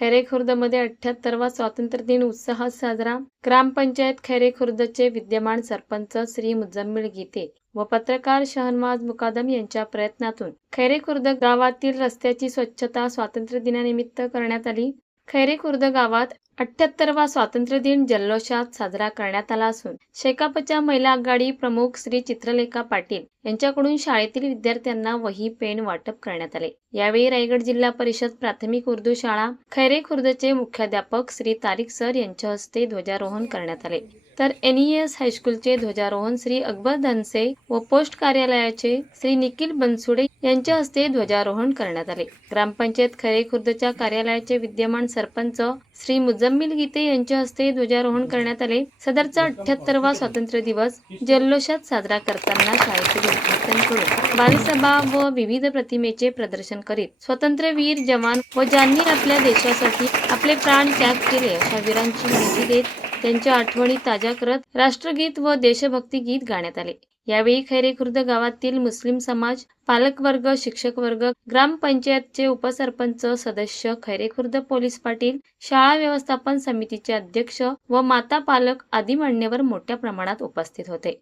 खैरे खुर्दमध्ये अठ्याहत्तरवा स्वातंत्र्य दिन उत्साहात साजरा. ग्रामपंचायत खैरे खुर्दचे विद्यमान सरपंच श्री मुजम्मिल गीते व पत्रकार शहनवाज मुकादम यांच्या प्रयत्नातून खैरे खुर्द गावातील रस्त्याची स्वच्छता स्वातंत्र्य दिनानिमित्त करण्यात आली. खैरे खुर्द गावात अठ्याहत्तरवा स्वातंत्र्य दिन जल्लोषात साजरा करण्यात आला असून शेकापच्या महिला आघाडी प्रमुख श्री चित्रलेखा पाटील यांच्याकडून शाळेतील विद्यार्थ्यांना वही पेन वाटप करण्यात आले. यावेळी रायगड जिल्हा परिषद प्राथमिक उर्दू शाळा खैरे खुर्दचे मुख्याध्यापक श्री तारिक सर यांच्या हस्ते ध्वजारोहण करण्यात आले. तर एनईएस हायस्कूलचे ध्वजारोहण श्री अकबर धनसे व पोस्ट कार्यालयाचे श्री निखिल बनसुडे यांच्या हस्ते ध्वजारोहण करण्यात आले. ग्रामपंचायत खरे खुर्दच्या कार्यालयाचे विद्यमान सरपंच श्री मुजम्मिल गीते यांच्या हस्ते ध्वजारोहण करण्यात आले. सदरचा अठ्याहत्तरवा स्वातंत्र्य दिवस जल्लोषात साजरा करताना शाळेतील विद्यार्थ्यांकडून बालसभा व विविध प्रतिमेचे प्रदर्शन करीत स्वातंत्र्यवीर जवान व ज्यांनी आपल्या देशासाठी आपले प्राण त्याग केले अशा वीरांची माहिती देत त्यांच्या आठवणी ताज्या करत राष्ट्रगीत व देशभक्ती गीत गाण्यात आले. यावेळी खैरे खुर्द गावातील मुस्लिम समाज पालकवर्ग शिक्षक वर्ग ग्रामपंचायतचे उपसरपंच सदस्य खैरे खुर्द पोलीस पाटील शाळा व्यवस्थापन समितीचे अध्यक्ष व माता पालक आदी मान्यवर मोठ्या प्रमाणात उपस्थित होते.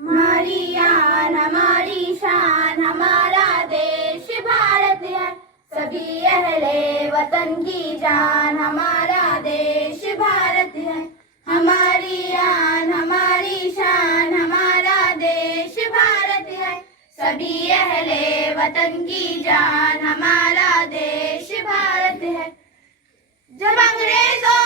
हमारी हमारी सभी अहले वतन की जान हमारा देश भारत है। हमारी आन हमारी शान हमारा देश भारत है। सभी अहले वतन की जान हमारा देश भारत है। जब अंग्रेजों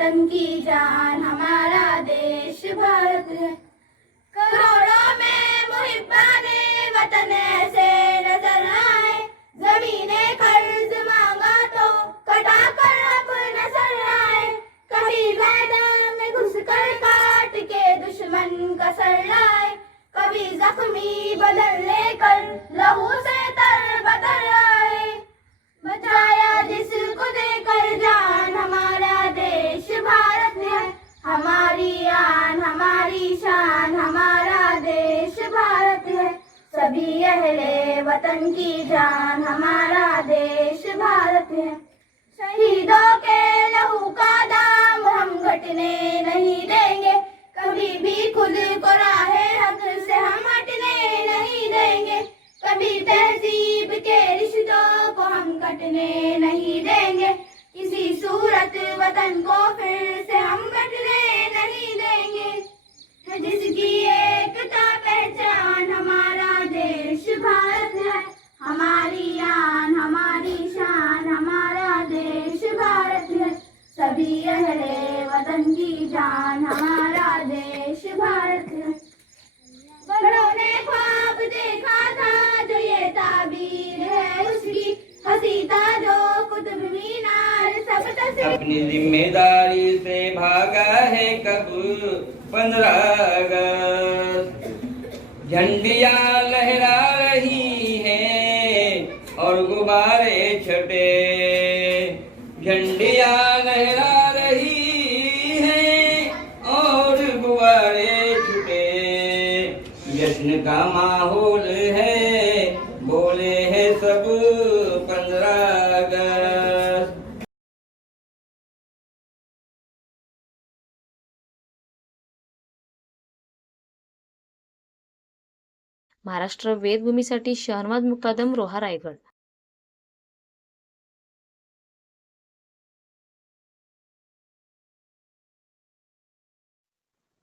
वतन की जान हमारा सभी अहले वतन की जान हमारा देश भारत है। शहीदों के लहू का दाम हम घटने नहीं देंगे। कभी भी खुद को राहे हक से हम हटने नहीं देंगे। कभी तहजीब के रिश्तों को हम कटने नहीं देंगे। अहले जान हमारा देश भारत. बड़ों ने ख्वाब देखा था जो ये ताबीर है उसकी. हसीता जो कुतुब मीनार सब तस्वीर अपनी जिम्मेदारी से भागा है कब पंद्रह अगस्त. झंडिया लहरा रही हैं और गुब्बारे छपे झंडिया का माहौल है बोले है सब पंद्रह अगस्त। महाराष्ट्र वेदभूमीसाठी शहनवाज मुक्तादम रोहा रायगड